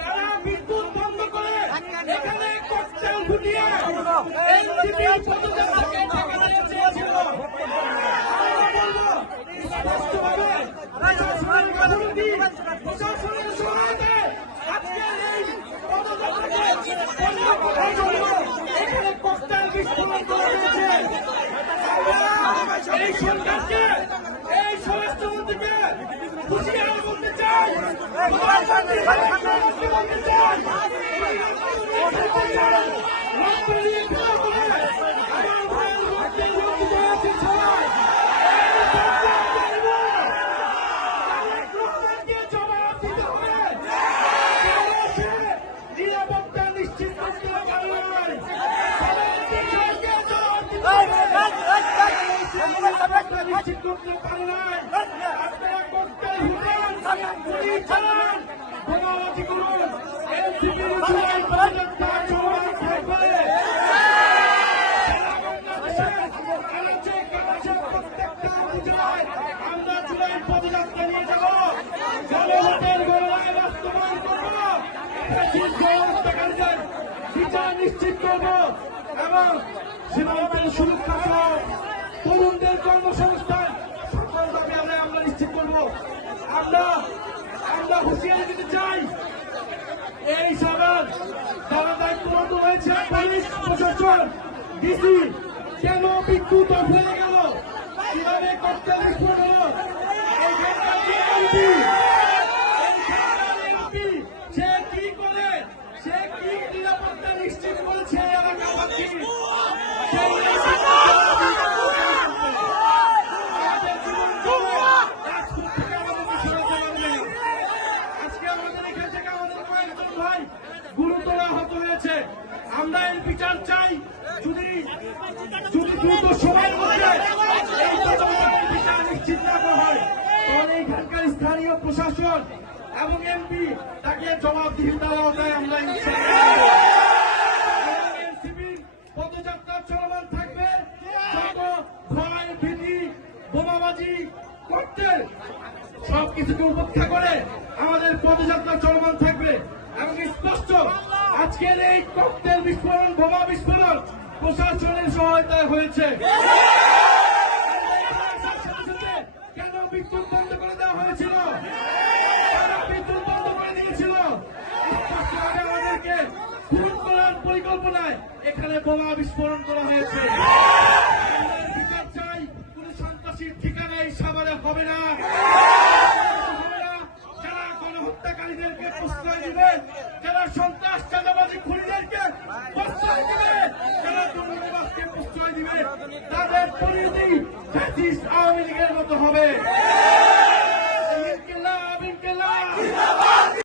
তারা বিদ্যুৎ বন্ধ করে এখানে ককটেল ফুটিয়ে এনসিপি পদযাত্রাকে ঠেকাতে চেয়েছিল। আমরা বলবো স্পষ্টভাবে প্রশাসনের গাফিলতি, প্রশাসনের সহায়তায় আজকের এই পদযাত্রাকে বন্ধ করার জন্য এখানে ককটেল বিস্ফোরণ করা হয়েছে। আমরা এই সরকারকে, এই স্বরাষ্ট্রমন্ত্রীকে হুঁশিয়ার করতে চাই, বলতে চাই নিরাপত্তা নিশ্চিত করতে নিশ্চিত করতে পারে নাই। আপনারা ককটেল ফুটান, গুলি চালান, বোমাবাজি করুন, এনসিপির জুলাই পদযাত্রা চলমান থাকবে। প্রত্যেকটা উপজেলায় আমরা জুলাই পদযাত্রা নিয়ে যাব, জনভোটের গণনায় বাস্তবায়ন করব, হত্যাকারীদের বিচার নিশ্চিত করব এবং সীমান্তের সুরক্ষা সহ তরুণদের কর্মসংস্থান সকল দাবি আমরা নিশ্চিত করব। আমরা হুঁশিয়ারি দিতে চাই, এই সবার যারা দায়িত্বরত রয়েছে, পুলিশ প্রশাসন, ডিসি, কেন বিদ্যুৎ অফ হয়ে গেল, কিভাবে ককটেল বিস্ফোরণ হলো, সে কি করে, সে কি নিরাপত্তা নিশ্চিত করেছে এলাকাবাসী, গুরুতর আহত হয়েছে। আমরা এর বিচার চাই। যদি দ্রুত সময়ের মধ্যে এই তদন্তের বিচার নিশ্চিত না করা হয়, তাহলে এখানকার স্থানীয় প্রশাসন এবং এমপি তাকে জবাবদিহিতার আওতায় আমরা এনসিপির পদযাত্রা চলমান থাকবে। যত ভয়, ভীতি, বোমাবাজি করতে সবকিছুকে উপেক্ষা করে আমাদের পদযাত্রা চলমান থাকবে এবং স্পষ্ট আজকের এই ককটেল বিস্ফোরণ, বোমা বিস্ফোরণ প্রশাসনের সহায়তায় হয়েছে। কেন বিদ্যুৎ বন্ধ করে দেওয়া হয়েছিল, বিদ্যুৎ বন্ধ করে দিয়েছিল, স্পষ্টভাবে আমাদেরকে খুন করার পরিকল্পনায় এখানে বোমা বিস্ফোরণ করা হয়েছে। বিচার চাই, কোন সন্ত্রাসীর ঠিকানা এই সাভারে হবে না। যারা গণহত্যাকারীদেরকে প্রশ্রয় দিবে, যারা সন্ত্রাস চাঁদাবাজি খুনিদেরকে প্রশ্রয় দিবে, যারা দুর্নীতিবাজকে প্রশ্রয় দিবে, তাদের পরিণতি ফ্যাসিস্ট আওয়ামী লীগের মতো হবে।